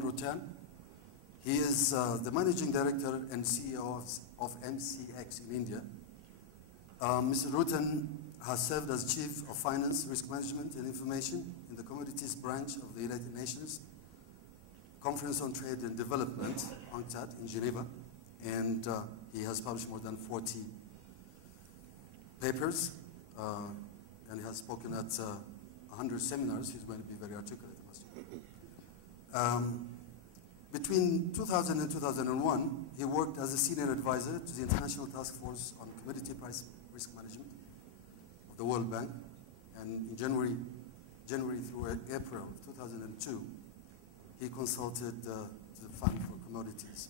Rutan. He is the Managing Director and CEO of MCX in India. Mr. Rutan has served as Chief of Finance, Risk Management and Information in the Commodities Branch of the United Nations Conference on Trade and Development, UNCTAD, in Geneva. And he has published more than 40 papers, and he has spoken at 100 seminars. He's going to be very articulate, I must say. Between 2000 and 2001, he worked as a senior advisor to the International Task Force on Commodity Price Risk Management of the World Bank. And in January through April of 2002, he consulted the Fund for Commodities.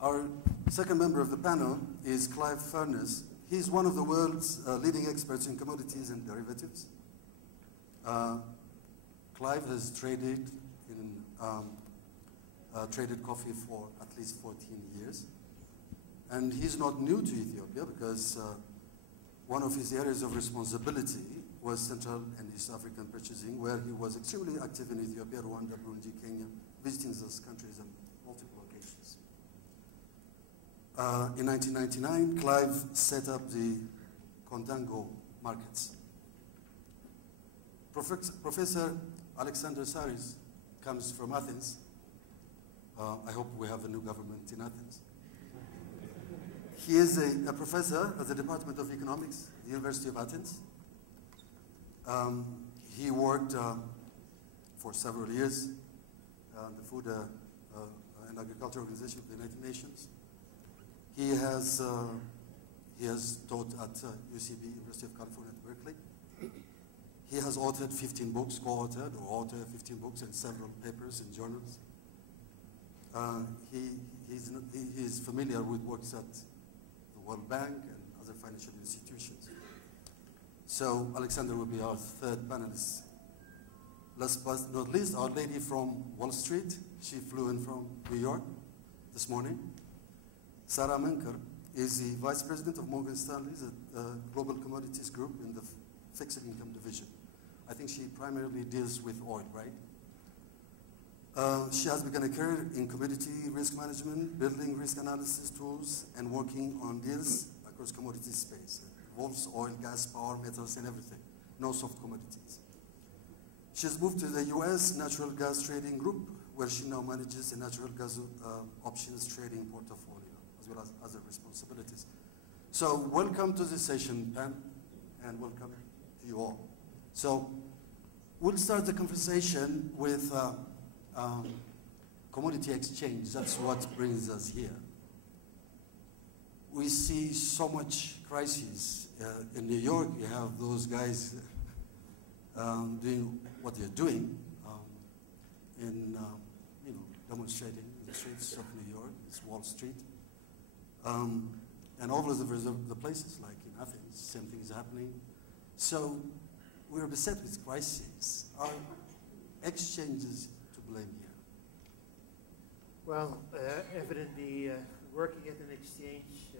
Our second member of the panel is Clive Furness. He's one of the world's leading experts in commodities and derivatives. Clive has traded coffee for at least 14 years. And he's not new to Ethiopia because one of his areas of responsibility was Central and East African purchasing, where he was extremely active in Ethiopia, Rwanda, Burundi, Kenya, visiting those countries on multiple occasions. In 1999, Clive set up the Contango markets. Professor Alexander Saris comes from Athens. I hope we have a new government in Athens. He is a professor at the Department of Economics at the University of Athens. He worked for several years on the Food and Agriculture Organization of the United Nations. He has taught at UCB, University of California at Berkeley. He has authored 15 books, co-authored or authored 15 books and several papers in journals. He is familiar with works at the World Bank and other financial institutions. So Alexander will be our third panelist. Last but not least, our lady from Wall Street. She flew in from New York this morning. Sarah Menker is the Vice President of Morgan Stanley's Global Commodities Group in the Fixed Income Division. I think she primarily deals with oil, right? She has begun a career in commodity risk management, building risk analysis tools, and working on deals across commodity space. It involves oil, gas, power, metals, and everything. No soft commodities. She's moved to the US Natural Gas Trading Group, where she now manages a natural gas options trading portfolio, as well as other responsibilities. So welcome to this session, Pam, and welcome to you all. So we'll start the conversation with commodity exchange. That's what brings us here. We see so much crisis. In New York, you have those guys doing what they're doing demonstrating in the streets of New York. It's Wall Street. And all over the places, like in Athens, same thing is happening. So we're beset with crises. Are exchanges to blame here? Well, evidently working at an exchange,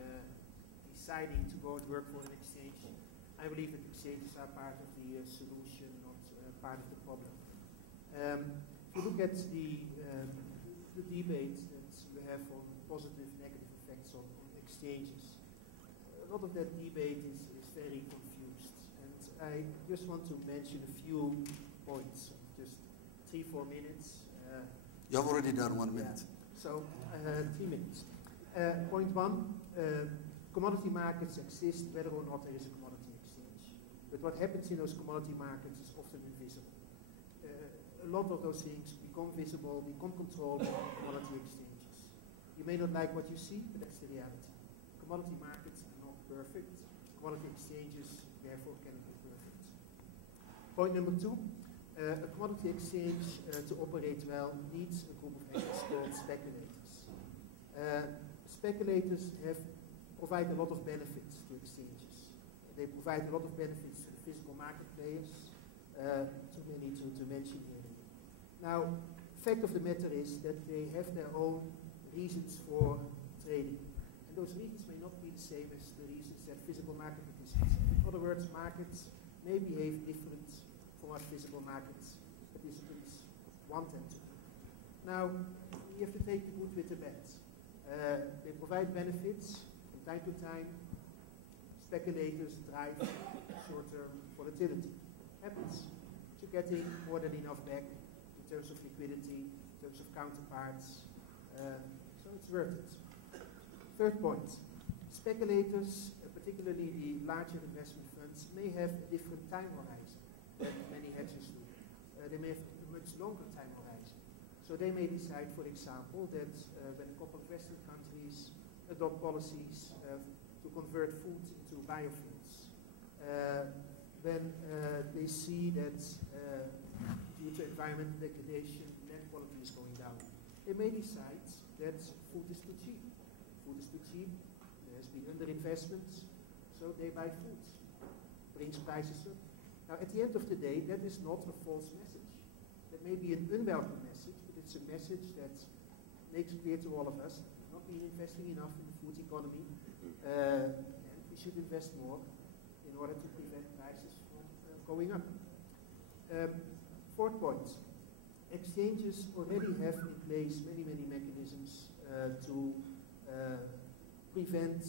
deciding to go and work for an exchange, I believe that exchanges are part of the solution, not part of the problem. If you look at the debate that we have on positive, negative effects on exchanges, a lot of that debate is very confused. And I just want to mention a few points, just 3-4 minutes. You have already done 1 minute. Yeah. So 3 minutes. Point 1, commodity markets exist whether or not there is a commodity exchange. But what happens in those commodity markets is often invisible. A lot of those things become visible, become controllable in commodity exchanges. You may not like what you see, but that's the reality. Commodity markets are not perfect. Commodity exchanges, therefore, cannot be perfect. Point number 2, a commodity exchange to operate well needs a group of actors called speculators. Speculators provide a lot of benefits to exchanges. They provide a lot of benefits to the physical market players, too many to mention here. Now, fact of the matter is that they have their own reasons for trading. And those reasons may not be the same as the reasons that physical market participants have. In other words, markets may behave different from what physical markets participants want them to. Now, you have to take the good with the bad. They provide benefits from time to time. Speculators drive short-term volatility. Happens. You're getting more than enough back in terms of liquidity, in terms of counterparts. So it's worth it. Third point. Speculators, particularly the larger investment funds, may have a different time horizon than many hedgers do. They may have a much longer time horizon. So they may decide, for example, that when a couple of Western countries adopt policies to convert food into biofuels, when they see that due to environmental degradation, land quality is going down, they may decide that food is too cheap. Food is too cheap, there has been underinvestment, so they buy food, brings prices up. Now, at the end of the day, that is not a false message. That may be an unwelcome message, but it's a message that makes clear to all of us that we've not been investing enough in the food economy, and we should invest more in order to prevent prices from going up. Fourth point, exchanges already have in place many, many mechanisms to prevent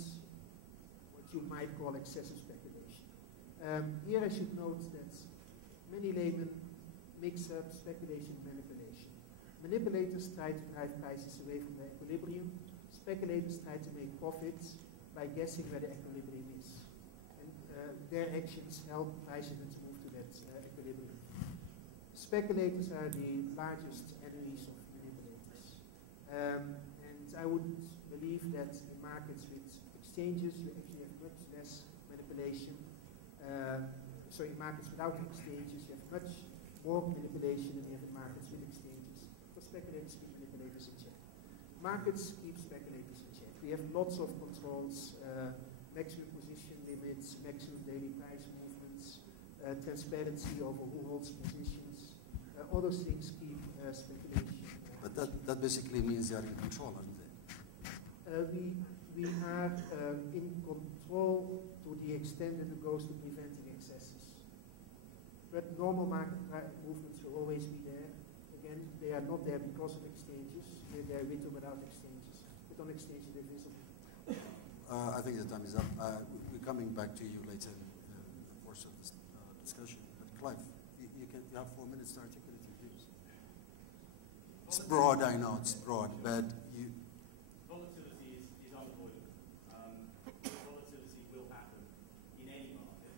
what you might call excessive speculation. Here I should note that many laymen mix up speculation and manipulation. Manipulators try to drive prices away from their equilibrium. Speculators try to make profits by guessing where the equilibrium is. And their actions help prices to move to that equilibrium. Speculators are the largest enemies of manipulators. And I would believe that in markets with exchanges, you actually have much less manipulation. In markets without exchanges, you have much more manipulation than you have in markets with exchanges. So speculators keep manipulators in check. Markets keep speculators in check. We have lots of controls, maximum position limits, maximum daily price movements, transparency over who holds positions. All those things keep speculation. But that basically means they are in control, aren't they? We are in control to the extent that it goes to preventing excesses. But normal market movements will always be there. Again, they are not there because of exchanges. They're there with or without exchanges. But on exchanges, they're visible. I think the time is up. We're coming back to you later in the course of this discussion. But Clive, you have 4 minutes to articulate your views. It's broad, I know, it's broad, but you... Volatility is unavoidable. Volatility will happen in any market,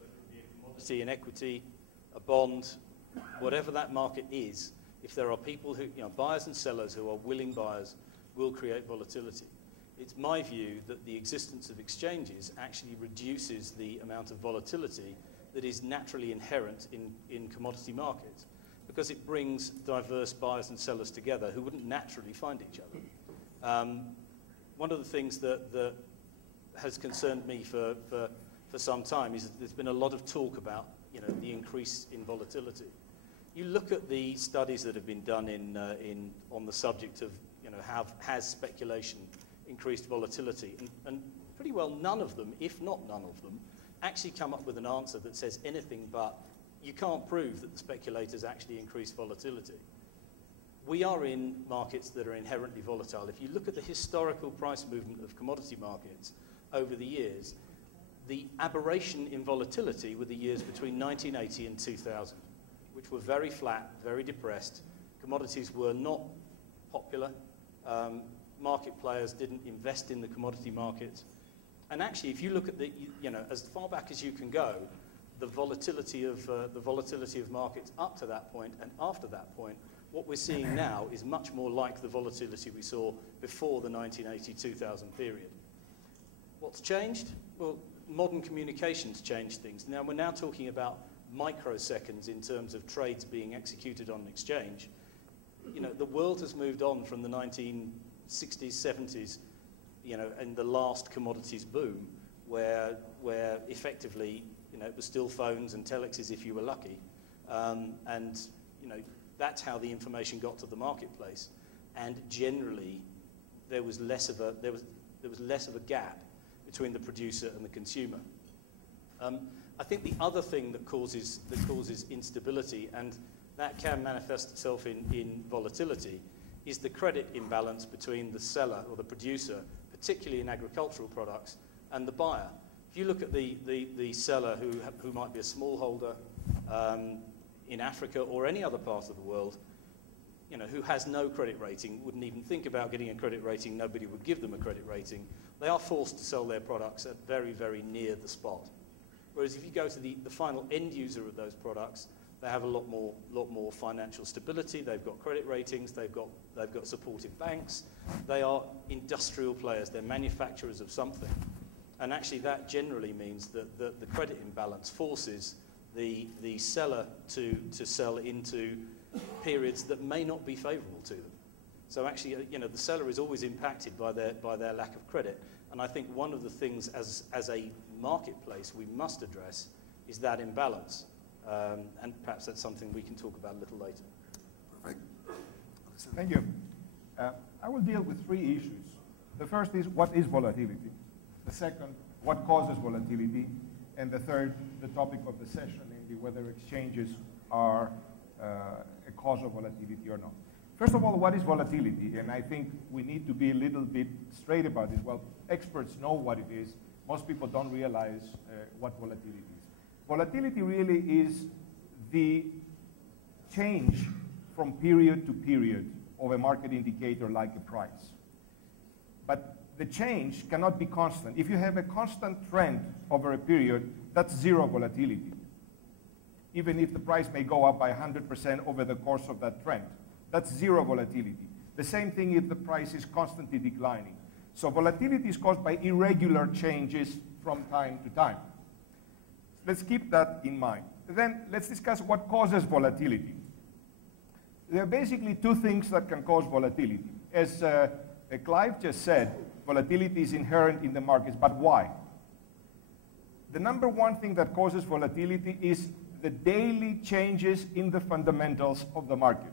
whether it be a commodity, an equity, a bond, whatever that market is. If there are people who, buyers and sellers who are willing buyers, will create volatility. It's my view that the existence of exchanges actually reduces the amount of volatility that is naturally inherent in commodity markets, because it brings diverse buyers and sellers together who wouldn't naturally find each other. One of the things that has concerned me for some time is that there's been a lot of talk about the increase in volatility. You look at the studies that have been done on the subject of has speculation increased volatility, and pretty well none of them, if not none of them, actually come up with an answer that says anything but you can't prove that the speculators actually increase volatility. We are in markets that are inherently volatile. If you look at the historical price movement of commodity markets over the years, the aberration in volatility were the years between 1980 and 2000, which were very flat, very depressed. Commodities were not popular. Market players didn't invest in the commodity market. And actually, if you look at as far back as you can go, the volatility of markets up to that point and after that point, what we're seeing now is much more like the volatility we saw before the 1980-2000 period. What's changed? Well, modern communications changed things. Now we're talking about microseconds in terms of trades being executed on an exchange. The world has moved on from the 1960s, 70s, in the last commodities boom, where effectively, it was still phones and telexes if you were lucky, and that's how the information got to the marketplace. And generally, there was less of a gap between the producer and the consumer. I think the other thing that causes instability, and that can manifest itself in volatility is the credit imbalance between the seller or the producer, particularly in agricultural products, and the buyer. If you look at the seller who might be a smallholder in Africa or any other part of the world, you know, who has no credit rating, wouldn't even think about getting a credit rating, nobody would give them a credit rating, they are forced to sell their products at very, very near the spot. Whereas if you go to the final end user of those products, they have a lot more financial stability, they've got credit ratings, they've got supportive banks, they are industrial players, they're manufacturers of something. And actually that generally means that the credit imbalance forces the seller to sell into periods that may not be favourable to them. So actually, you know, the seller is always impacted by their lack of credit. And I think one of the things as a marketplace we must address is that imbalance. And perhaps that's something we can talk about a little later. Perfect. Thank you. I will deal with three issues. The first is, what is volatility? The second, what causes volatility? And the third, the topic of the session, namely whether exchanges are a cause of volatility or not. First of all, what is volatility? And I think we need to be a little bit straight about this. Well, experts know what it is. Most people don't realize what volatility is. Volatility really is the change from period to period of a market indicator like a price. But the change cannot be constant. If you have a constant trend over a period, that's zero volatility. Even if the price may go up by 100% over the course of that trend, that's zero volatility. The same thing if the price is constantly declining. So volatility is caused by irregular changes from time to time. Let's keep that in mind. Then let's discuss what causes volatility. There are basically two things that can cause volatility. As Clive just said, volatility is inherent in the markets, but why? The number one thing that causes volatility is the daily changes in the fundamentals of the market.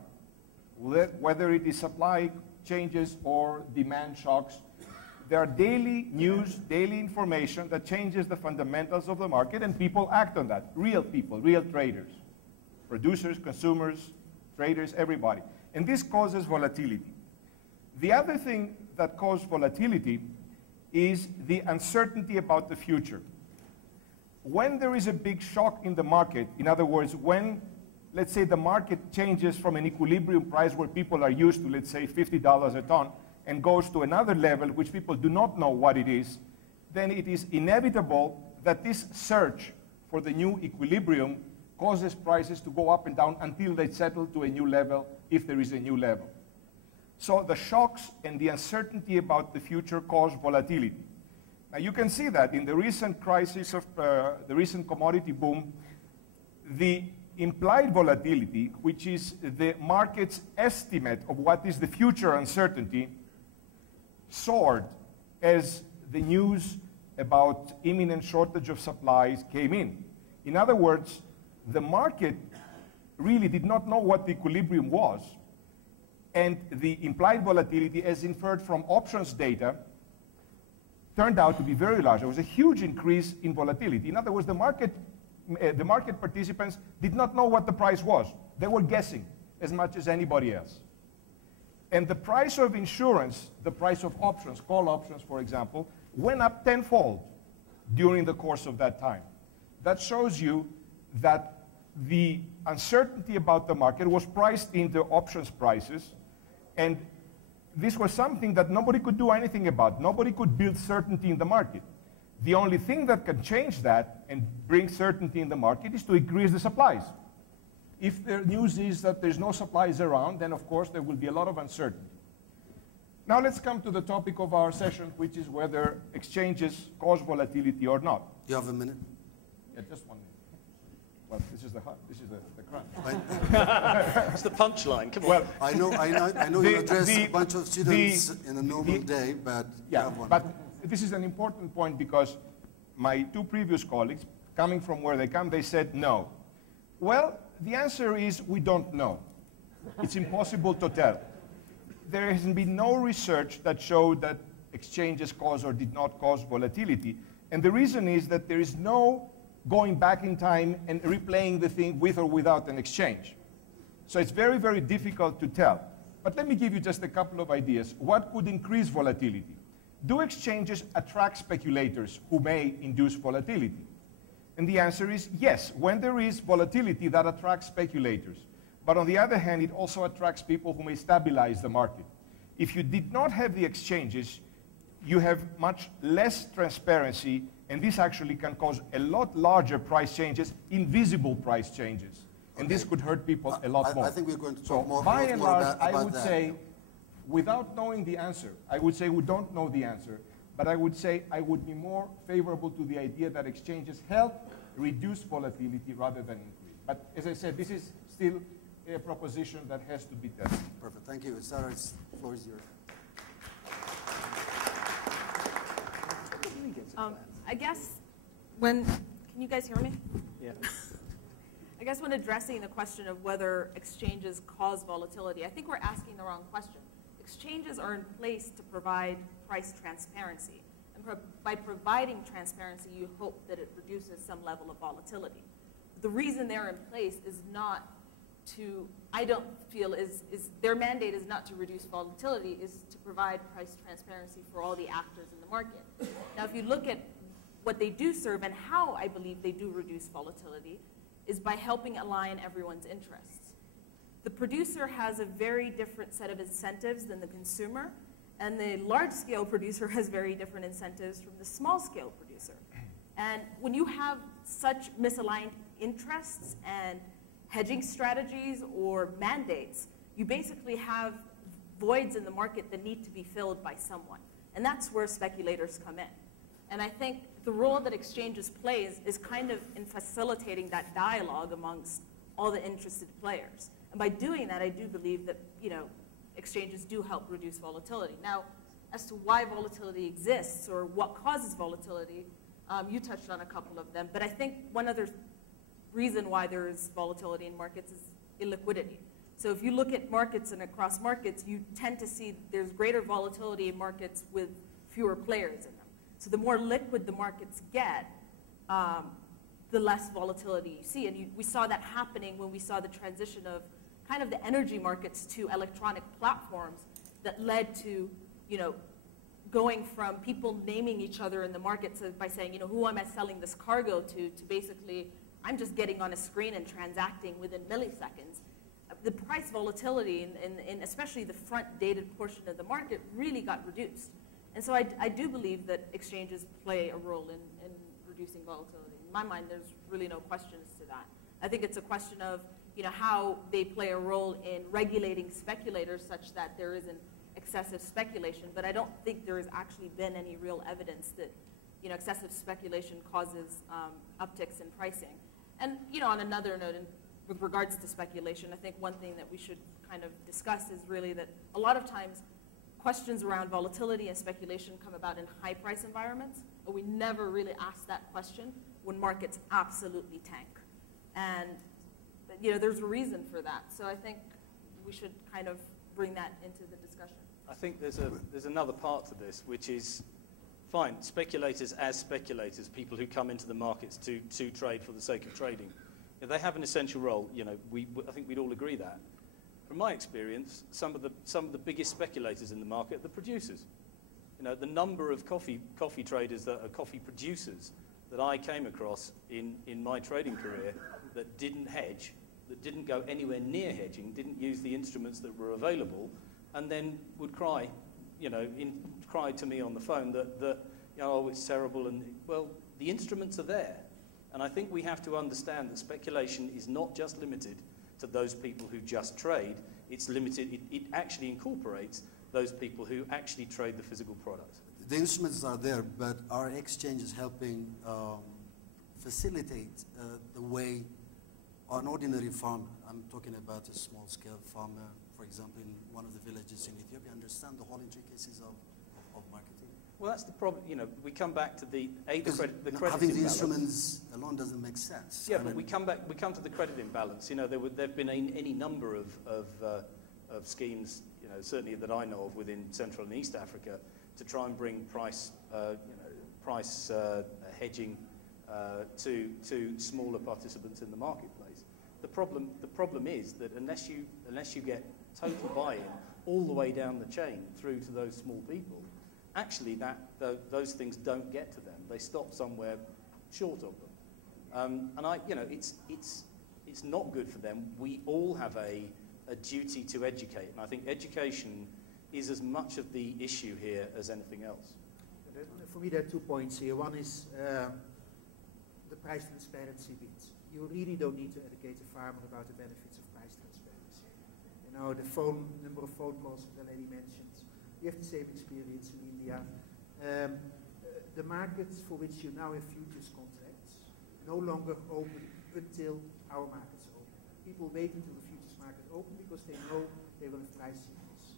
Whether it is supply changes or demand shocks, there are daily news, daily information that changes the fundamentals of the market, and people act on that. Real people, real traders, producers, consumers, traders, everybody. And this causes volatility. The other thing that causes volatility is the uncertainty about the future. When there is a big shock in the market, in other words, when, let's say, the market changes from an equilibrium price where people are used to, let's say, $50 a ton, and goes to another level which people do not know what it is, then it is inevitable that this search for the new equilibrium causes prices to go up and down until they settle to a new level, if there is a new level. So the shocks and the uncertainty about the future cause volatility. Now you can see that in the recent crisis of the recent commodity boom, the implied volatility, which is the market's estimate of what is the future uncertainty, soared as the news about imminent shortage of supplies came in. In other words, the market really did not know what the equilibrium was, and the implied volatility, as inferred from options data, turned out to be very large. There was a huge increase in volatility. In other words, the market participants did not know what the price was. They were guessing as much as anybody else. And the price of insurance, the price of options, call options, for example, went up tenfold during the course of that time. That shows you that the uncertainty about the market was priced into options prices, and this was something that nobody could do anything about. Nobody could build certainty in the market. The only thing that can change that and bring certainty in the market is to increase the supplies. If the news is that there's no supplies around, then of course there will be a lot of uncertainty. Now let's come to the topic of our session, which is whether exchanges cause volatility or not. You have a minute? Yeah, just 1 minute. Well, this is the crunch. It's the punchline. Come on. Well, I know you address a bunch of students in a normal day, but yeah, you have one. but this is an important point because my two previous colleagues, coming from where they come, they said no. Well, the answer is we don't know. It's impossible to tell. There has been no research that showed that exchanges cause or did not cause volatility. And the reason is that there is no going back in time and replaying the thing with or without an exchange. So it's very, very difficult to tell. But let me give you just a couple of ideas. What could increase volatility? Do exchanges attract speculators who may induce volatility? And the answer is yes. When there is volatility, that attracts speculators. But on the other hand, it also attracts people who may stabilize the market. If you did not have the exchanges, you have much less transparency, and this actually can cause a lot larger price changes, invisible price changes. And this could hurt people a lot more. I think we're going to talk more by and large, about I would that. say, without knowing the answer, I would say we don't know the answer, but I would say I would be more favorable to the idea that exchanges help reduce volatility rather than increase. But as I said, this is still a proposition that has to be tested. Perfect. Thank you. Sarah, the floor is yours. I guess when, can you guys hear me? Yeah. I guess when addressing the question of whether exchanges cause volatility, I think we're asking the wrong question. Exchanges are in place to provide price transparency. And by providing transparency, you hope that it reduces some level of volatility. The reason they're in place is not to, I don't feel, their mandate is not to reduce volatility, is to provide price transparency for all the actors in the market. Now, if you look at what they do serve and how I believe they do reduce volatility, is by helping align everyone's interests. The producer has a very different set of incentives than the consumer, and the large-scale producer has very different incentives from the small-scale producer. And when you have such misaligned interests and hedging strategies or mandates, you basically have voids in the market that need to be filled by someone. And that's where speculators come in. And I think the role that exchanges play is kind of in facilitating that dialogue amongst all the interested players. And by doing that, I do believe that, exchanges do help reduce volatility. Now, as to why volatility exists or what causes volatility, you touched on a couple of them. But I think one other reason why there is volatility in markets is illiquidity. So if you look at markets and across markets, you tend to see there's greater volatility in markets with fewer players in them. So the more liquid the markets get, the less volatility you see. And we saw that happening when we saw the transition of kind of the energy markets to electronic platforms that led to, going from people naming each other in the markets by saying, who am I selling this cargo to basically, I'm just getting on a screen and transacting within milliseconds. The price volatility in especially the front-dated portion of the market really got reduced. And so I do believe that exchanges play a role in reducing volatility. In my mind, there's really no questions to that. I think it's a question of how they play a role in regulating speculators such that there isn't excessive speculation. But I don't think there has actually been any real evidence that excessive speculation causes upticks in pricing. And on another note, with regards to speculation, I think one thing that we should kind of discuss is really that a lot of times questions around volatility and speculation come about in high price environments, but we never really ask that question when markets absolutely tank. And there's a reason for that. So I think we should kind of bring that into the discussion. I think there's another part to this, which is, fine, speculators as speculators, people who come into the markets to trade for the sake of trading, they have an essential role. I think we'd all agree that. From my experience, some of the biggest speculators in the market are the producers. The number of coffee traders that are coffee producers that I came across in my trading career that didn't hedge, that didn't go anywhere near hedging, didn't use the instruments that were available, and then would cry, cry to me on the phone that oh, it's terrible, and well, the instruments are there. And I think we have to understand that speculation is not just limited to those people who just trade. It's limited, it actually incorporates those people who actually trade the physical product. The instruments are there, but are exchanges helping facilitate the way an ordinary farmer, I'm talking about a small-scale farmer, for example, in one of the villages in Ethiopia, understand the whole intricacies of marketing? Well, that's the problem. We come back to the credit having imbalance. the instruments alone doesn't make sense. Yeah, but we come to the credit imbalance. There've been any number of schemes, certainly that I know of within Central and East Africa, to try and bring price hedging to smaller participants in the marketplace. the problem is that unless you get total buy-in all the way down the chain through to those small people, actually those things don't get to them. They stop somewhere short of them. It's not good for them. We all have a duty to educate, and I think education is as much of the issue here as anything else. For me, there are 2 points here. One is the price transparency bit. You really don't need to educate a farmer about the benefits of price transparency. You know, the number of phone calls that the lady mentioned. We have the same experience in India. The markets for which you now have futures contracts no longer open until our markets open. People wait until the futures market open because they know they will have price signals.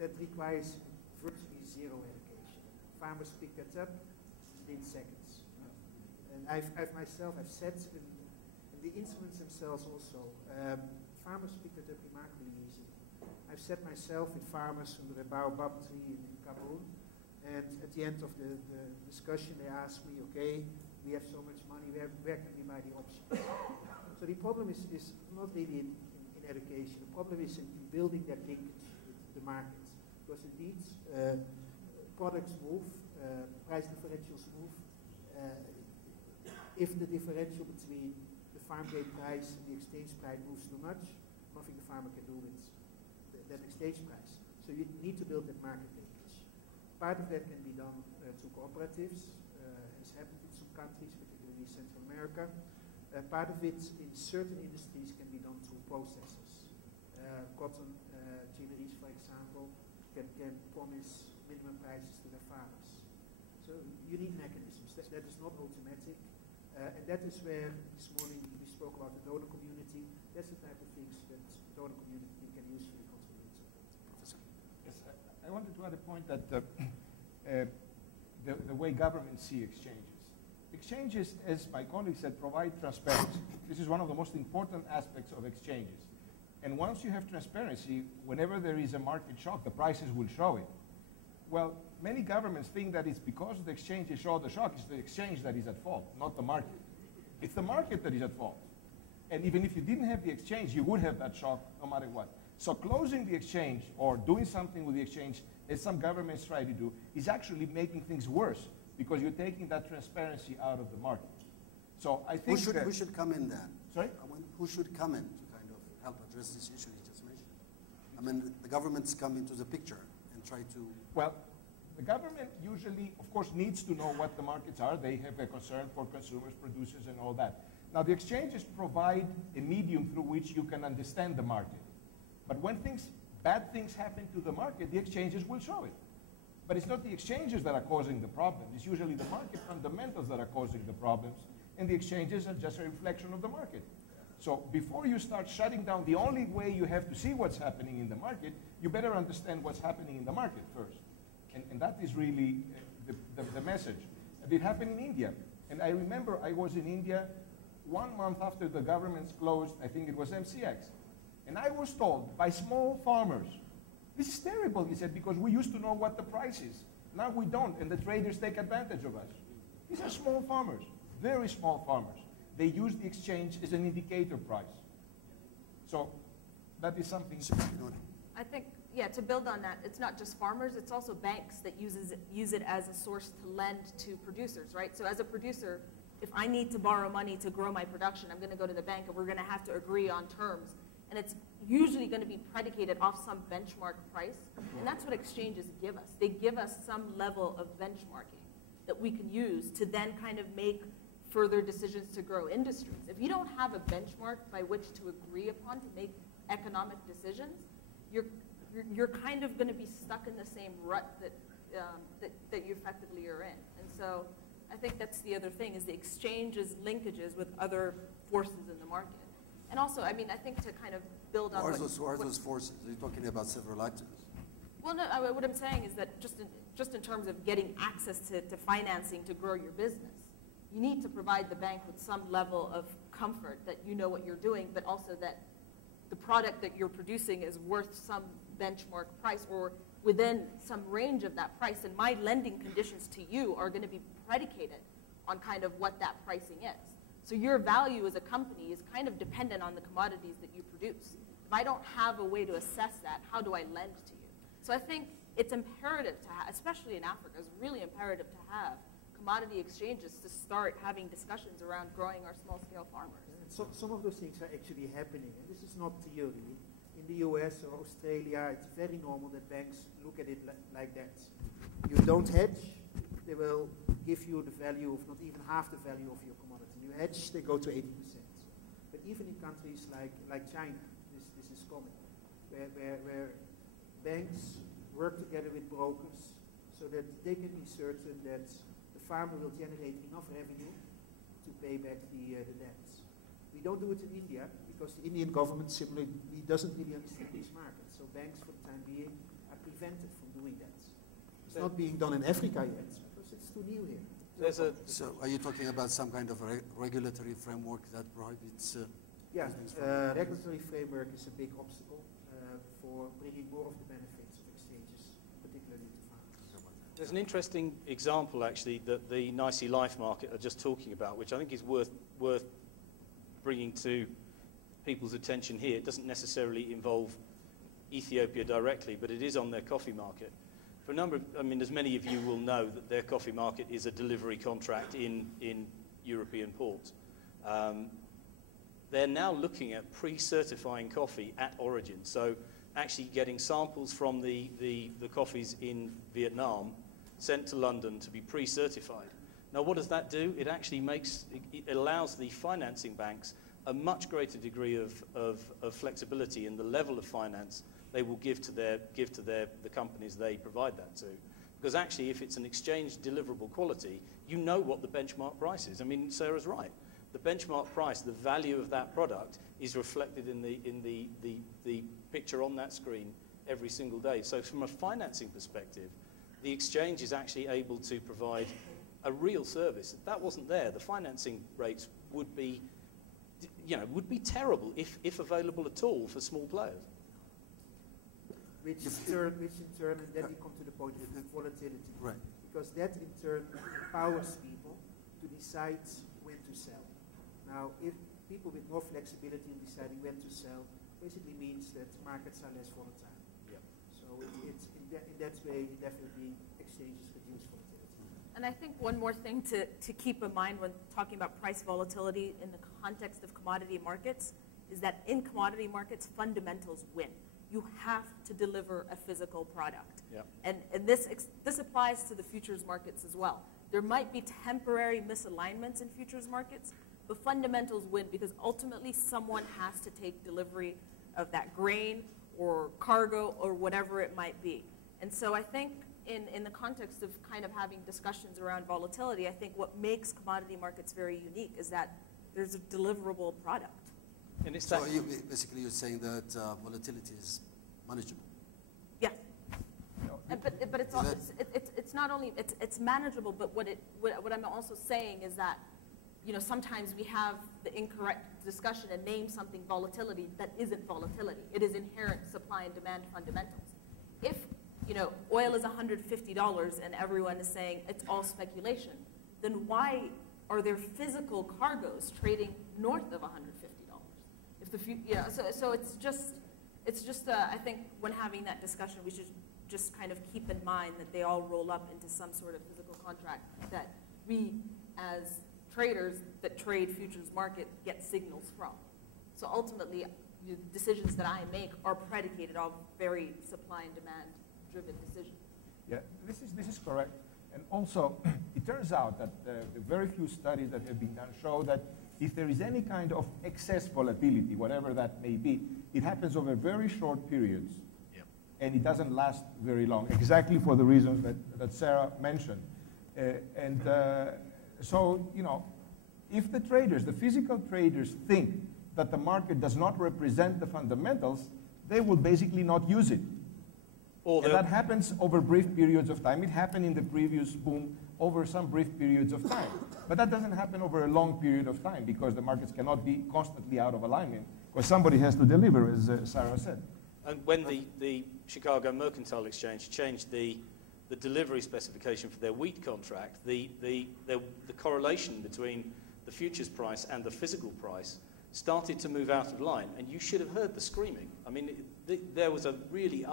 That requires virtually zero education. Farmers pick that up within seconds. And I've said in the instruments themselves also, farmers pick that up remarkably easy. I've sat myself with farmers under a baobab tree in Cameroon, and at the end of the discussion they asked me, okay, we have so much money, where can we buy the options? So the problem is not really in education, the problem is in building that linkage with the market. Because indeed, products move, price differentials move. If the differential between the farm gate price and the exchange price moves too much, nothing the farmer can do with that exchange price. So you need to build that market linkage. Part of that can be done through cooperatives, as happened in some countries, particularly Central America. Part of it in certain industries can be done through processes. Cotton ginneries, for example, can promise minimum prices to their farmers. So you need mechanisms. That is not automatic. And that is where this morning we spoke about the donor community. That's the type of things that the donor community can usefully contribute to. Professor? Yes, I wanted to add a point that the way governments see exchanges. Exchanges, as my colleague said, provide transparency. This is one of the most important aspects of exchanges. And once you have transparency, whenever there is a market shock, the prices will show it. Well, many governments think that it's because the exchanges show the shock, it's the exchange that is at fault, not the market. It's the market that is at fault. And even if you didn't have the exchange, you would have that shock no matter what. So closing the exchange or doing something with the exchange, as some governments try to do, is actually making things worse because you're taking that transparency out of the market. So I think who should come in then? Sorry? Who should come in to kind of help address this issue you just mentioned? I mean, the governments come into the picture and try to... Well, the government usually, of course, needs to know what the markets are. They have a concern for consumers, producers, and all that. Now, the exchanges provide a medium through which you can understand the market. But when bad things happen to the market, the exchanges will show it. But it's not the exchanges that are causing the problem. It's usually the market fundamentals that are causing the problems, and the exchanges are just a reflection of the market. So before you start shutting down, the only way you have to see what's happening in the market, you better understand what's happening in the market first. And that is really the message. It happened in India. And I remember I was in India 1 month after the governments closed, I think it was MCX. And I was told by small farmers, this is terrible, he said, because we used to know what the price is. Now we don't, and the traders take advantage of us. These are small farmers, very small farmers. They use the exchange as an indicator price. So that is something. I think, yeah, to build on that, it's not just farmers, it's also banks that use it as a source to lend to producers, right? So as a producer, if I need to borrow money to grow my production, I'm going to go to the bank and we're going to have to agree on terms. And it's usually going to be predicated off some benchmark price. And that's what exchanges give us. They give us some level of benchmarking that we can use to then kind of make further decisions to grow industries. If you don't have a benchmark by which to agree upon to make economic decisions, you're kind of going to be stuck in the same rut that you effectively are in. And so I think that's the other thing, is the exchanges linkages with other forces in the market. And also, I mean, I think to kind of build on Who are those forces? Are you talking about several actors? Well, no, what I'm saying is that just in terms of getting access to financing to grow your business, you need to provide the bank with some level of comfort that you know what you're doing, but also that the product that you're producing is worth some benchmark price or within some range of that price. And my lending conditions to you are going to be predicated on kind of what that pricing is. So your value as a company is kind of dependent on the commodities that you produce. If I don't have a way to assess that, how do I lend to you? So I think it's imperative to have, especially in Africa, it's really imperative to have commodity exchanges to start having discussions around growing our small-scale farmers. So, some of those things are actually happening, and this is not theory. In the US or Australia, it's very normal that banks look at it like that. You don't hedge, they will give you the value of not even half the value of your commodity. You hedge, they go to 80%. But even in countries like China, this is common, where banks work together with brokers so that they can be certain that the farmer will generate enough revenue to pay back the debts. We don't do it in India because the Indian government simply doesn't really understand these markets. So banks, for the time being, are prevented from doing that. It's not being done in Africa yet because it's too new here. So are you talking about some kind of regulatory framework that prohibits? Yeah, regulatory framework is a big obstacle for bringing more of the benefits of exchanges, particularly to farmers. There's an interesting example, actually, that the NICE Life market are just talking about, which I think is worth bringing to people's attention here. It doesn't necessarily involve Ethiopia directly, but it is on their coffee market. For a number of, I mean, as many of you will know, that their coffee market is a delivery contract in European ports. They're now looking at pre-certifying coffee at origin. So actually getting samples from the coffees in Vietnam sent to London to be pre-certified. Now, what does that do? It actually it allows the financing banks a much greater degree of flexibility in the level of finance they will give to the companies they provide that to. Because actually, if it's an exchange deliverable quality, you know what the benchmark price is. I mean, Sarah's right. The benchmark price, the value of that product, is reflected in the picture on that screen every single day. So from a financing perspective, the exchange is actually able to provide a real service. If that wasn't there, the financing rates would be, terrible if available at all for small players. Which in turn, and then we come to the point of volatility. Right. Because that in turn empowers people to decide when to sell. Now, if people with more flexibility in deciding when to sell, basically means that markets are less volatile. Yeah. So it's in that way, definitely exchanges reduce volatility. And I think one more thing to keep in mind when talking about price volatility in the context of commodity markets is that in commodity markets, fundamentals win. You have to deliver a physical product. Yep. And this applies to the futures markets as well. There might be temporary misalignments in futures markets, but fundamentals win because ultimately someone has to take delivery of that grain or cargo or whatever it might be. And so I think in the context of kind of having discussions around volatility, I think what makes commodity markets very unique is that there's a deliverable product. And it's So that basically you're saying that volatility is manageable. Yeah. But it's not only it's manageable, but what I'm also saying is that sometimes we have the incorrect discussion and name something volatility that isn't volatility. It is inherent supply and demand fundamentals. If oil is $150 and everyone is saying it's all speculation, then why are there physical cargoes trading north of $150? So it's just I think when having that discussion, we should just kind of keep in mind that they all roll up into some sort of physical contract that we, as traders that trade futures market, get signals from. So ultimately, the decisions that I make are predicated on very supply and demand driven decisions. Yeah, this is correct. And also, it turns out that the very few studies that have been done show that if there is any kind of excess volatility, whatever that may be, it happens over very short periods. Yep. And it doesn't last very long, exactly for the reasons that Sarah mentioned. So, if the physical traders think that the market does not represent the fundamentals, they will basically not use it. And that happens over brief periods of time. It happened in the previous boom over some brief periods of time. But that doesn't happen over a long period of time because the markets cannot be constantly out of alignment because somebody has to deliver, as Sarah said. And when the Chicago Mercantile Exchange changed the delivery specification for their wheat contract, the correlation between the futures price and the physical price started to move out of line, and you should have heard the screaming. I mean, there was a really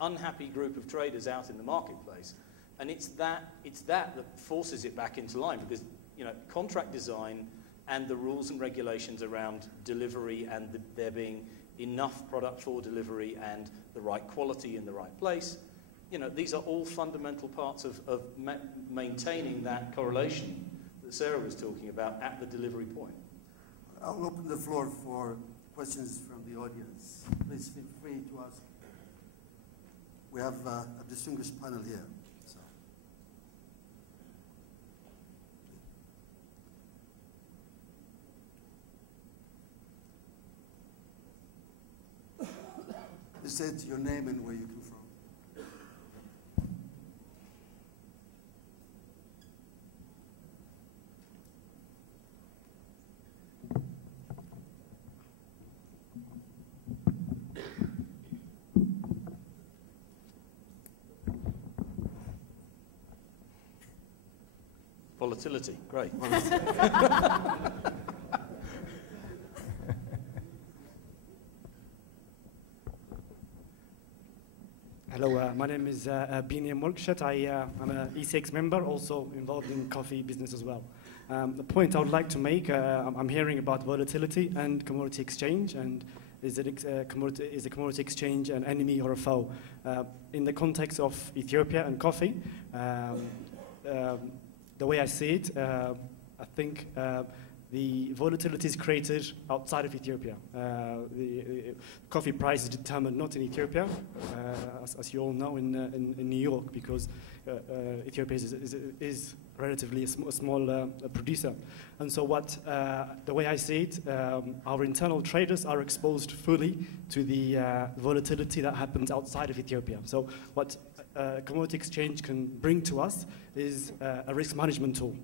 unhappy group of traders out in the marketplace, and it's that forces it back into line, because contract design and the rules and regulations around delivery and there being enough product for delivery and the right quality in the right place, these are all fundamental parts of maintaining that correlation that Sarah was talking about at the delivery point. I'll open the floor for questions from the audience. Please feel free to ask. We have a distinguished panel here. So. You said your name and where you come from. Volatility, great. Hello, my name is Bini Mulkshat. I'm an ECX member, also involved in coffee business as well. The point I would like to make, I'm hearing about volatility and commodity exchange, and is a commodity exchange an enemy or a foe? In the context of Ethiopia and coffee, the way I see it, I think the volatility is created outside of Ethiopia. The coffee price is determined not in Ethiopia, as you all know, in New York, because Ethiopia is relatively a small producer. And so the way I see it, our internal traders are exposed fully to the volatility that happens outside of Ethiopia. So what commodity exchange can bring to us is a risk management tool.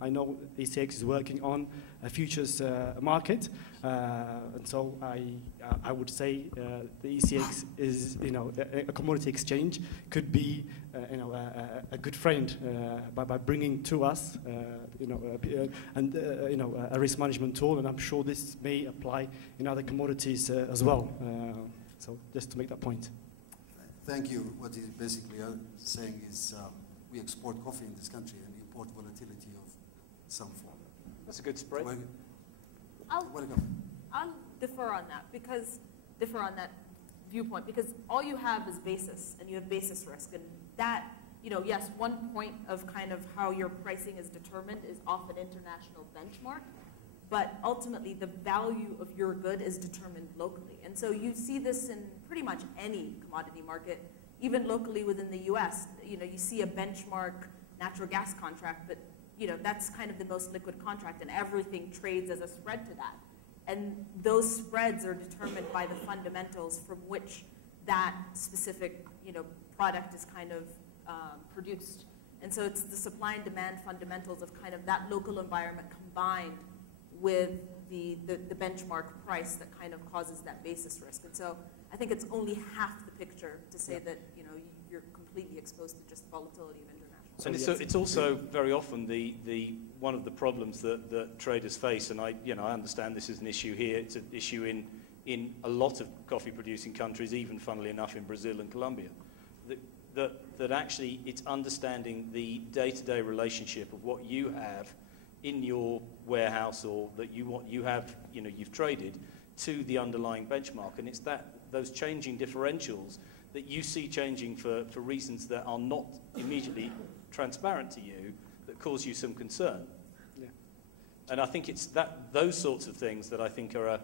I know ECX is working on a futures market, and so I would say the ECX is, a commodity exchange could be, a good friend by bringing to us, a risk management tool, and I'm sure this may apply in other commodities as well. So just to make that point. Thank you. What he's basically saying is we export coffee in this country and import volatility of some form. That's a good spread. I'll defer on that viewpoint, because all you have is basis, and you have basis risk, and that, yes, one point of kind of how your pricing is determined is off an international benchmark, but ultimately the value of your good is determined locally. And so you see this in pretty much any commodity market, even locally within the US. You see a benchmark natural gas contract, but that's kind of the most liquid contract, and everything trades as a spread to that. And those spreads are determined by the fundamentals from which that specific product is kind of produced. And so it's the supply and demand fundamentals of kind of that local environment combined with the benchmark price that kind of causes that basis risk. And so I think it's only half the picture to say that you're completely exposed to just volatility of international. And it's also very often the one of the problems that traders face, and I understand this is an issue here. It's an issue in a lot of coffee producing countries, even funnily enough in Brazil and Colombia. That actually it's understanding the day-to-day relationship of what you have in your warehouse, or that you've traded, to the underlying benchmark, and it's those changing differentials that you see changing for reasons that are not immediately transparent to you that cause you some concern. Yeah. And I think it's those sorts of things that I think are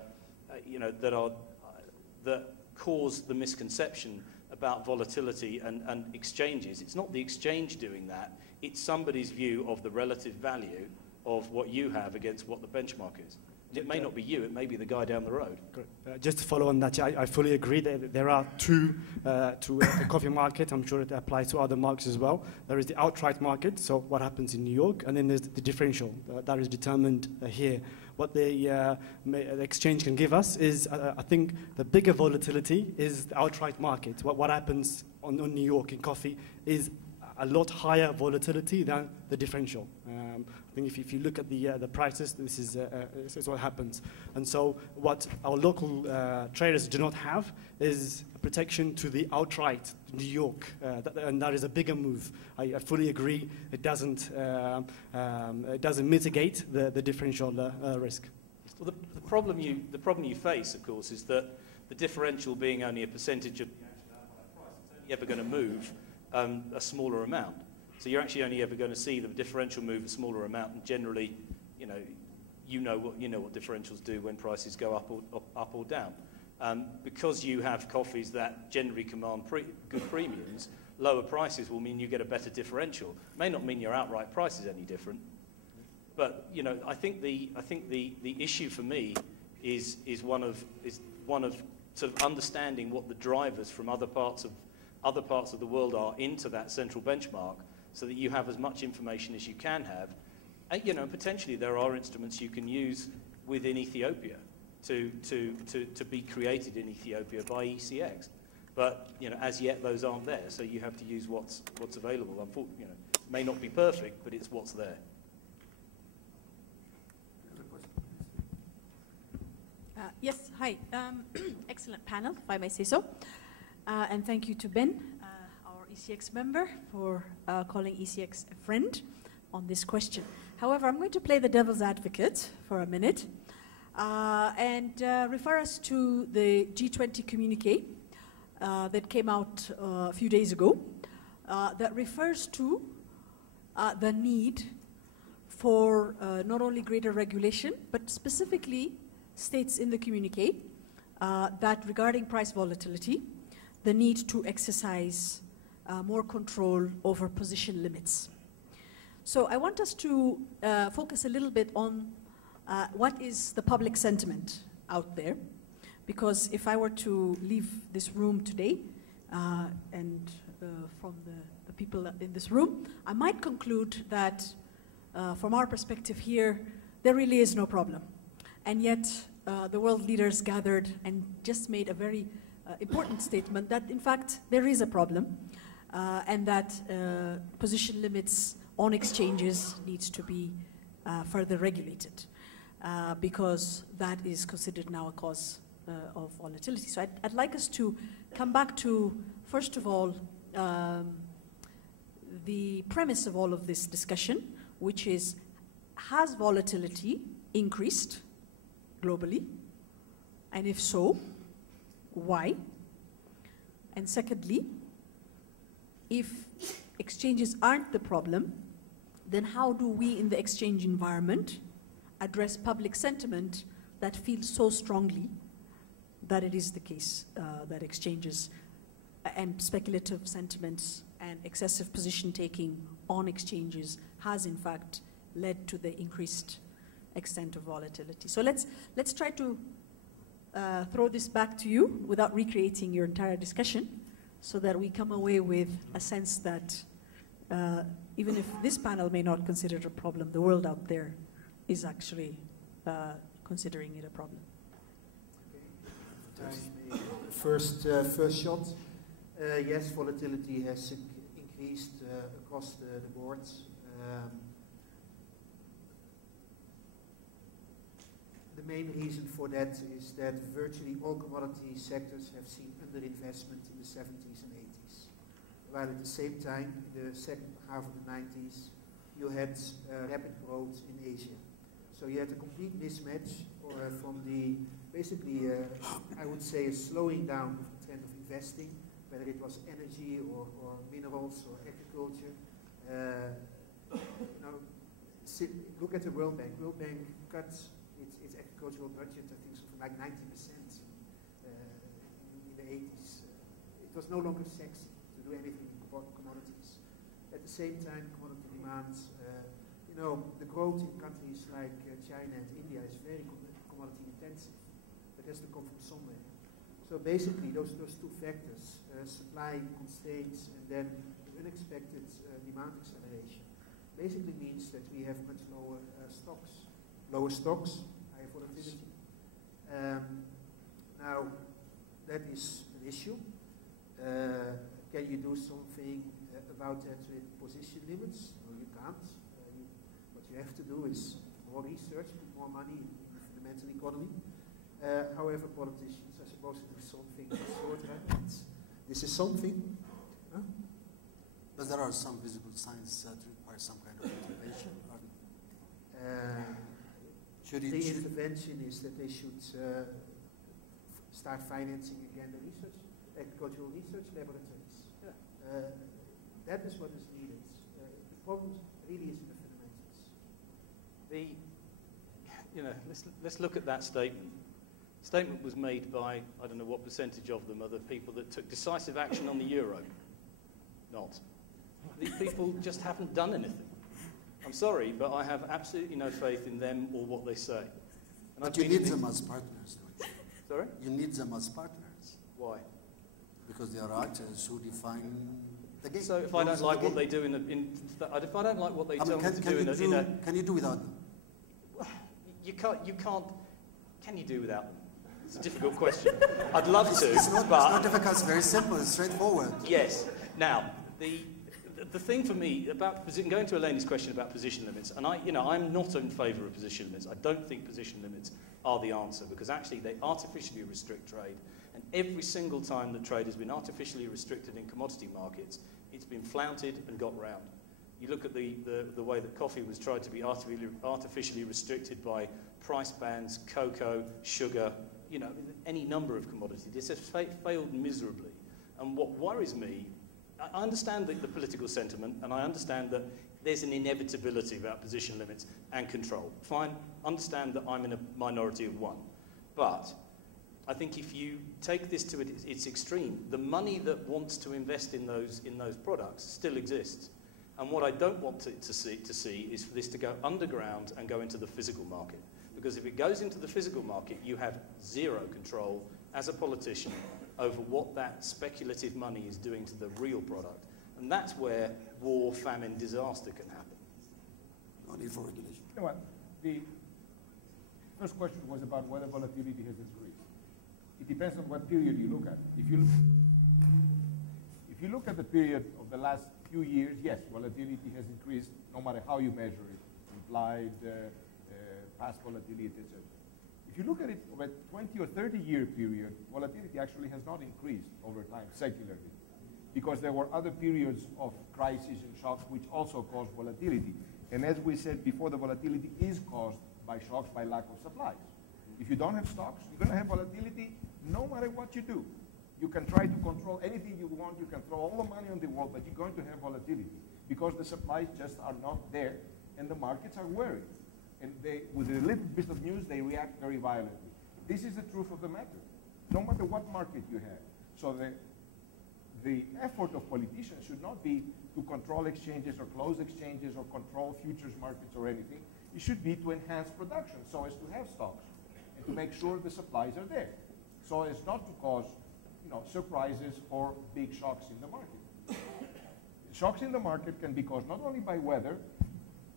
that cause the misconception about volatility and exchanges. It's not the exchange doing that, it's somebody's view of the relative value of what you have against what the benchmark is. It may not be you, it may be the guy down the road. Just to follow on that, I fully agree that there are two to the coffee market. I'm sure it applies to other markets as well. There is the outright market, so what happens in New York, and then there's the differential that is determined here. What the exchange can give us is, I think, the bigger volatility is the outright market. What happens on New York in coffee is, a lot higher volatility than the differential. I think if you look at the prices, this is what happens. And so what our local traders do not have is a protection to the outright New York, and that is a bigger move. I fully agree. It doesn't mitigate the differential risk. Well, the problem you face, of course, is that the differential being only a percentage of the actual outright price, it's only ever going to move a smaller amount. So you're actually only ever going to see the differential move a smaller amount, and generally, you know what differentials do when prices go up or down. Because you have coffees that generally command good premiums, lower prices will mean you get a better differential. May not mean your outright price is any different, but I think the issue for me is one of sort of understanding what the drivers from other parts of the world are into that central benchmark, so that you have as much information as you can have. And, potentially there are instruments you can use within Ethiopia to be created in Ethiopia by ECX. But as yet those aren't there, so you have to use what's available. Unfortunately, it may not be perfect, but it's what's there. Yes, hi. Excellent panel, if I may say so. And thank you to Ben, our ECX member, for calling ECX a friend on this question. However, I'm going to play the devil's advocate for a minute and refer us to the G20 communique that came out a few days ago that refers to the need for not only greater regulation, but specifically states in the communique that regarding price volatility, the need to exercise more control over position limits. So I want us to focus a little bit on what is the public sentiment out there, because if I were to leave this room today and from the people in this room, I might conclude that from our perspective here, there really is no problem. And yet the world leaders gathered and just made a very important statement that in fact there is a problem and that position limits on exchanges needs to be further regulated because that is considered now a cause of volatility. So I'd like us to come back to, first of all, the premise of all of this discussion, which is, has volatility increased globally? And if so, why? And secondly, if exchanges aren't the problem, then how do we in the exchange environment address public sentiment that feels so strongly that it is the case that exchanges and speculative sentiments and excessive position taking on exchanges has in fact led to the increased extent of volatility. So let's try to throw this back to you without recreating your entire discussion so that we come away with a sense that even if this panel may not consider it a problem, the world out there is actually considering it a problem. Okay. First shot. Yes, volatility has increased across the boards. The main reason for that is that virtually all commodity sectors have seen underinvestment in the 70s and 80s. While at the same time, in the second half of the 90s, you had rapid growth in Asia. So you had a complete mismatch from the, basically, I would say a slowing down of the trend of investing, whether it was energy or minerals or agriculture. Look at the World Bank. World Bank cuts its agricultural budget, I think, something like 90% in the 80s. It was no longer sexy to do anything about commodities. At the same time, commodity demands, the growth in countries like China and India is very commodity intensive. That has to come from somewhere. So basically, those two factors, supply constraints and then unexpected demand acceleration, basically means that we have much lower stocks. Lower stocks, higher volatility. Now, that is an issue. Can can you do something about that with position limits? No, you can't. What you have to do is more research, put more money in the fundamental economy. However, politicians are supposed to do something in the short run. This is something. Huh? But there are some visible signs that require some kind of intervention. The intervention is that they should start financing again the research, agricultural research laboratories. Yeah. That is what is needed. The problem really is in the fundamentals. Let's look at that statement. The statement was made by, I don't know what percentage of them are the people that took decisive action on the euro. Not. These people just haven't done anything. I'm sorry, but I have absolutely no faith in them or what they say. And but you need them as partners, don't you? Sorry? You need them as partners. Why? Because they are actors who define the game. So if I don't like what they do if I don't like what they tell me to do can you do without them? You can't. Can you do without them? It's a difficult question. I'd love to, it's not difficult. It's very simple. It's straightforward. Yes. Now, the thing for me about going to Elena's question about position limits, and I'm not in favour of position limits. I don't think position limits are the answer because actually they artificially restrict trade, and every single time that trade has been artificially restricted in commodity markets, it's been flaunted and got round. You look at the way that coffee was tried to be artificially restricted by price bans, cocoa, sugar, any number of commodities. This has failed miserably. And what worries me, I understand the political sentiment, and I understand that there's an inevitability about position limits and control. Fine, understand that I'm in a minority of one. But I think if you take this to its extreme, the money that wants to invest in those products still exists. And what I don't want to see is for this to go underground and go into the physical market. Because if it goes into the physical market, you have zero control as a politician over what that speculative money is doing to the real product. And that's where war, famine, disaster can happen. No need for regulation. You know what? The first question was about whether volatility has increased. It depends on what period you look at. If you look at the period of the last few years, yes, volatility has increased no matter how you measure it, implied, past volatility, etc. If you look at it over a 20 or 30-year period, volatility actually has not increased over time secularly because there were other periods of crises and shocks which also caused volatility. And as we said before, the volatility is caused by shocks, by lack of supplies. If you don't have stocks, you're going to have volatility no matter what you do. You can try to control anything you want, you can throw all the money on the wall, but you're going to have volatility because the supplies just are not there and the markets are worried. And with a little bit of news, they react very violently. This is the truth of the matter, no matter what market you have. So the effort of politicians should not be to control exchanges or close exchanges or control futures markets or anything. It should be to enhance production so as to have stocks and to make sure the supplies are there, so as not to cause surprises or big shocks in the market. Shocks in the market can be caused not only by weather.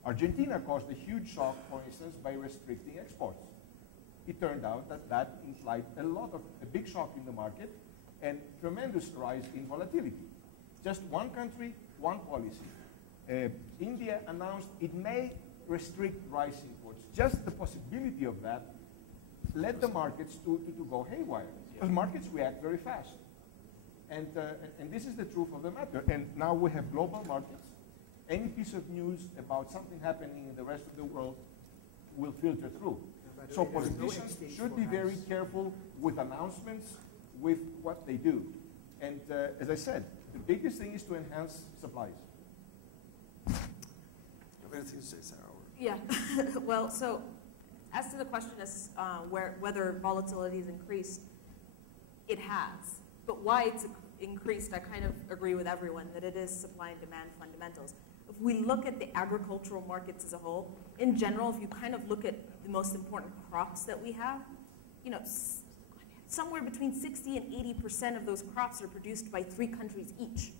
Argentina caused a huge shock, for instance, by restricting exports. It turned out that implied a big shock in the market and tremendous rise in volatility. Just one country, one policy. India announced it may restrict rice imports. Just the possibility of that led the markets to go haywire. Because markets react very fast. And this is the truth of the matter. And now we have global markets. Any piece of news about something happening in the rest of the world will filter through. So politicians should be very careful with announcements, with what they do. And as I said, the biggest thing is to enhance supplies. You have anything to say, Sarah? Yeah. Well, so as to the question as whether volatility has increased, it has. But why it's increased, I kind of agree with everyone that it is supply and demand fundamentals. If we look at the agricultural markets as a whole, in general, if you kind of look at the most important crops that we have, somewhere between 60 and 80% of those crops are produced by 3 countries each.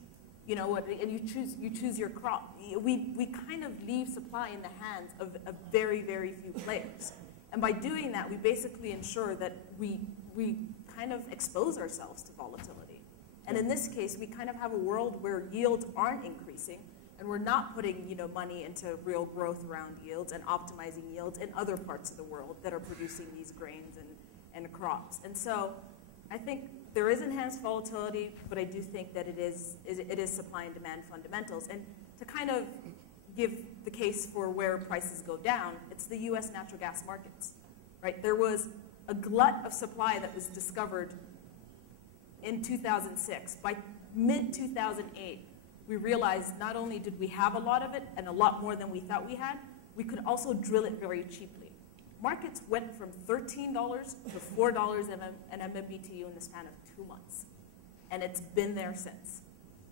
And you choose your crop. We kind of leave supply in the hands of very, very few players. And by doing that, we basically ensure that we kind of expose ourselves to volatility. And in this case, we kind of have a world where yields aren't increasing, and we're not putting money into real growth around yields and optimizing yields in other parts of the world that are producing these grains and crops. And so I think there is enhanced volatility, but I do think that it is supply and demand fundamentals. And to kind of give the case for where prices go down, it's the US natural gas markets, right? There was a glut of supply that was discovered in 2006. By mid-2008, we realized not only did we have a lot of it, and a lot more than we thought we had, we could also drill it very cheaply. Markets went from $13 to $4 an MMBTU in the span of 2 months. And it's been there since.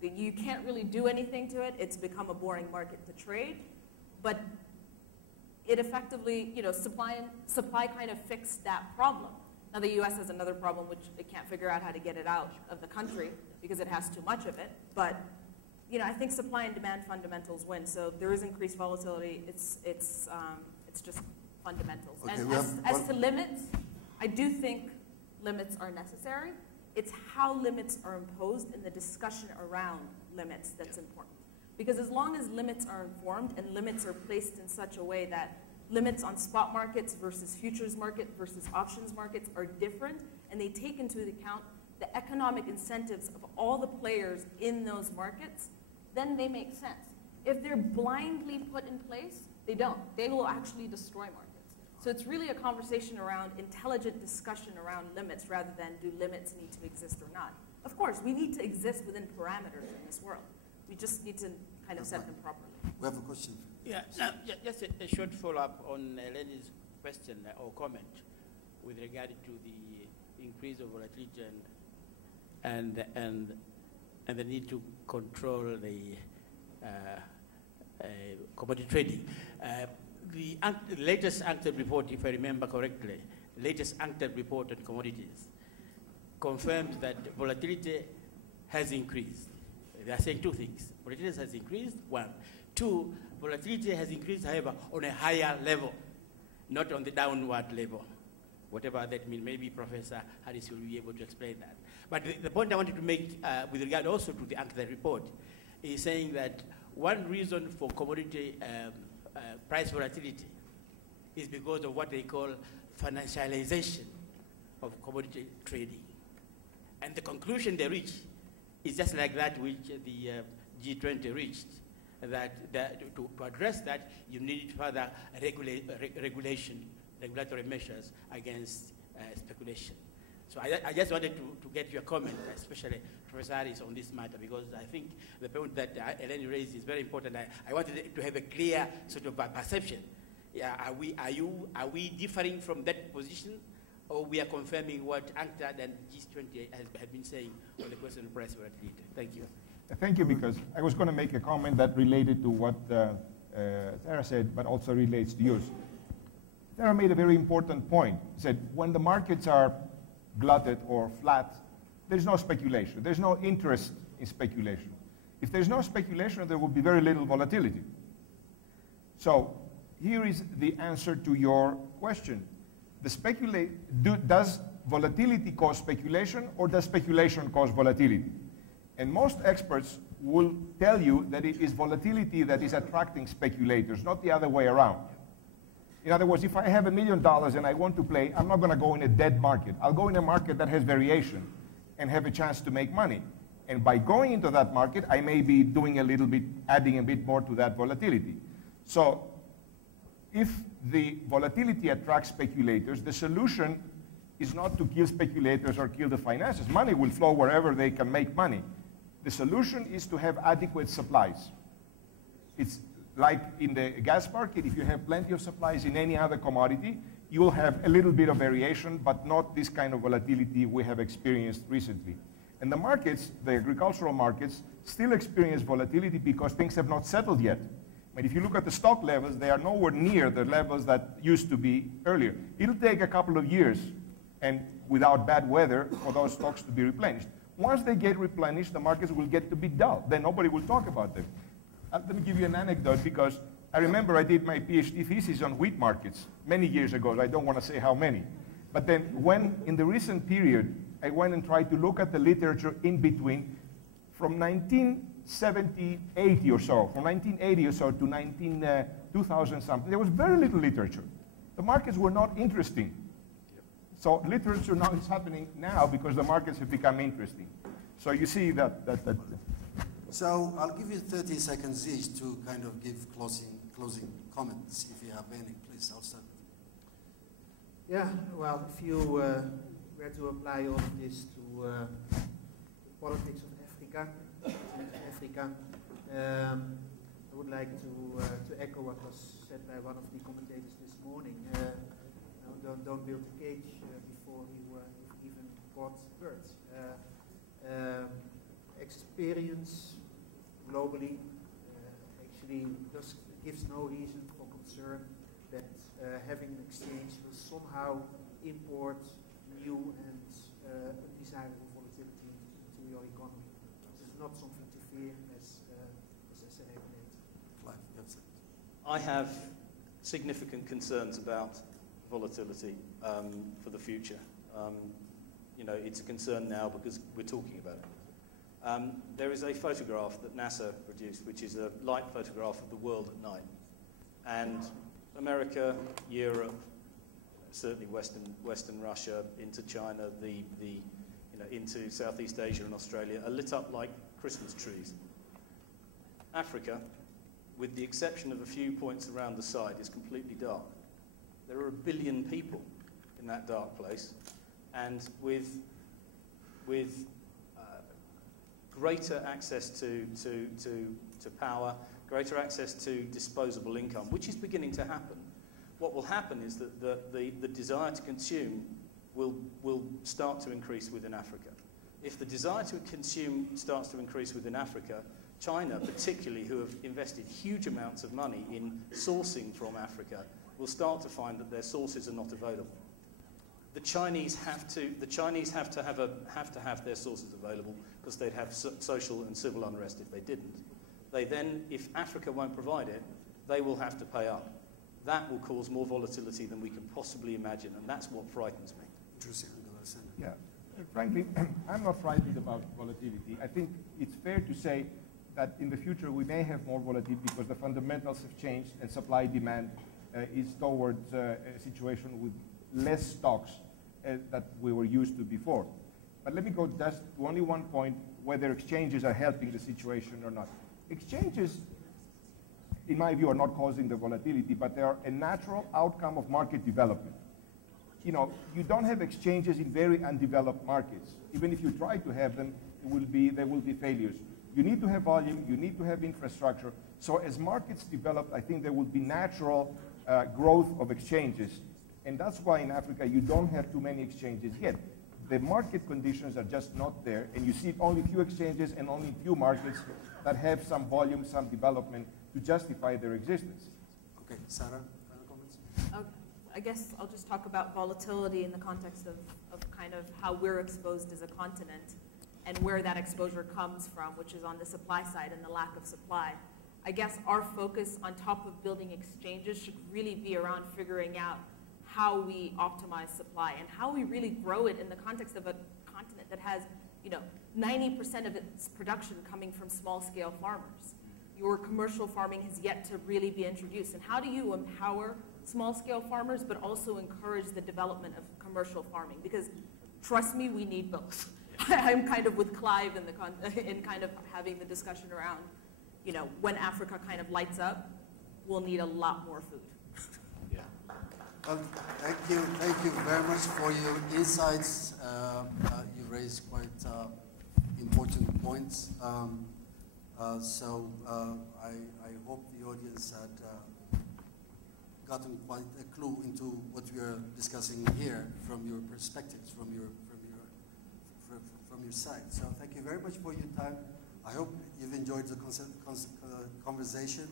You can't really do anything to it. It's become a boring market to trade. But it effectively, supply kind of fixed that problem. Now the US has another problem, which it can't figure out how to get it out of the country because it has too much of it. But I think supply and demand fundamentals win. So there is increased volatility. It's just fundamentals. Okay, and as to limits, I do think limits are necessary. It's how limits are imposed and the discussion around limits that's important. Because as long as limits are informed and limits are placed in such a way that limits on spot markets versus futures market versus options markets are different, and they take into account the economic incentives of all the players in those markets, then they make sense. If they're blindly put in place, they don't. They will actually destroy markets. So it's really a conversation around intelligent discussion around limits rather than do limits need to exist or not. Of course, we need to exist within parameters in this world. We just need to kind of set them properly. We have a question. Yeah, just a short follow-up on Eleni's question or comment with regard to the increase of volatility and the need to control the commodity trading. The latest UNCTAD report, if I remember correctly, latest UNCTAD report on commodities confirmed that volatility has increased. They are saying two things. Volatility has increased, one. Two, volatility has increased, however, on a higher level, not on the downward level. Whatever that means, maybe Professor Harris will be able to explain that. But the point I wanted to make with regard also to the UNCTAD report is saying that one reason for commodity price volatility is because of what they call financialization of commodity trading. And the conclusion they reach is just like that which the G20 reached, that to address that, you need further regulatory measures against speculation. So I just wanted to get your comment, especially Professor Harris, on this matter, because I think the point that Eleni raised is very important. I wanted to have a clear sort of perception. Yeah, are we differing from that position, or we are confirming what UNCTAD and G20 have been saying on the question of price volatility? Thank you. Thank you, because I was going to make a comment that related to what Sarah said, but also relates to yours. Sarah made a very important point. She said, when the markets are glutted or flat, there's no speculation. There's no interest in speculation. If there's no speculation, there will be very little volatility. So here is the answer to your question. Does volatility cause speculation, or does speculation cause volatility? And most experts will tell you that it is volatility that is attracting speculators, not the other way around. In other words, if I have $1 million and I want to play, I'm not going to go in a dead market. I'll go in a market that has variation and have a chance to make money. And by going into that market, I may be doing a little bit, adding a bit more to that volatility. So if the volatility attracts speculators, the solution is not to kill speculators or kill the finances. Money will flow wherever they can make money. The solution is to have adequate supplies. It's like in the gas market, if you have plenty of supplies in any other commodity, you will have a little bit of variation, but not this kind of volatility we have experienced recently. And the markets, the agricultural markets, still experience volatility because things have not settled yet. But if you look at the stock levels, they are nowhere near the levels that used to be earlier. It'll take a couple of years, and without bad weather, for those stocks to be replenished. Once they get replenished, the markets will get to be dull. Then nobody will talk about them. Let me give you an anecdote, because I remember I did my PhD thesis on wheat markets many years ago. I don't want to say how many. But then when, in the recent period, I went and tried to look at the literature in between from 1980 or so, from 1980 or so to 2000 something. There was very little literature. The markets were not interesting. So literature now is happening now because the markets have become interesting. So you see that. So I'll give you 30 seconds each to kind of give closing comments, if you have any. Please, I'll start. Yeah, well, if you were to apply all of this to politics of Africa, I would like to echo what was said by one of the commentators this morning. Don't build a cage before you even bought birds. Experience globally actually gives no reason for concern that having an exchange will somehow import new and undesirable volatility into your economy. This is not something to fear as a regulator. Clive, you have said. I have significant concerns about volatility for the future. You know, it's a concern now because we're talking about it. There is a photograph that NASA produced, which is a light photograph of the world at night. And America, Europe, certainly Western Russia, into China, into Southeast Asia and Australia, are lit up like Christmas trees. Africa, with the exception of a few points around the side, is completely dark. There are 1 billion people in that dark place, and with greater access to power, greater access to disposable income, which is beginning to happen. What will happen is that the desire to consume will start to increase within Africa. If the desire to consume starts to increase within Africa, China particularly, who have invested huge amounts of money in sourcing from Africa, will start to find that their sources are not available. The Chinese have to have their sources available because they'd have social and civil unrest if they didn't. They then, if Africa won't provide it, they will have to pay up. That will cause more volatility than we can possibly imagine, and that's what frightens me. Interesting. Yeah, frankly, I'm not frightened about volatility. I think it's fair to say that in the future we may have more volatility because the fundamentals have changed and supply-demand is towards a situation with less stocks that we were used to before. But let me go just to only one point, whether exchanges are helping the situation or not. Exchanges, in my view, are not causing the volatility, but they are a natural outcome of market development. You know, you don't have exchanges in very undeveloped markets. Even if you try to have them, there will be failures. You need to have volume, you need to have infrastructure. So as markets develop, I think there will be natural growth of exchanges. And that's why in Africa you don't have too many exchanges yet. The market conditions are just not there, and you see only few exchanges and only few markets that have some volume, some development to justify their existence. Okay, Sarah, final comments? Okay. I guess I'll just talk about volatility in the context of kind of how we're exposed as a continent and where that exposure comes from, which is on the supply side and the lack of supply. I guess our focus on top of building exchanges should really be around figuring out how we optimize supply and how we really grow it in the context of a continent that has, 90% of its production coming from small-scale farmers. Your commercial farming has yet to really be introduced. And how do you empower small-scale farmers, but also encourage the development of commercial farming? Because trust me, we need both. I'm kind of with Clive in kind of having the discussion around, when Africa kind of lights up, we'll need a lot more food. Well, thank you very much for your insights. You raised quite important points. So I hope the audience had gotten quite a clue into what we are discussing here from your perspectives, from your side. So thank you very much for your time. I hope you've enjoyed the conversation.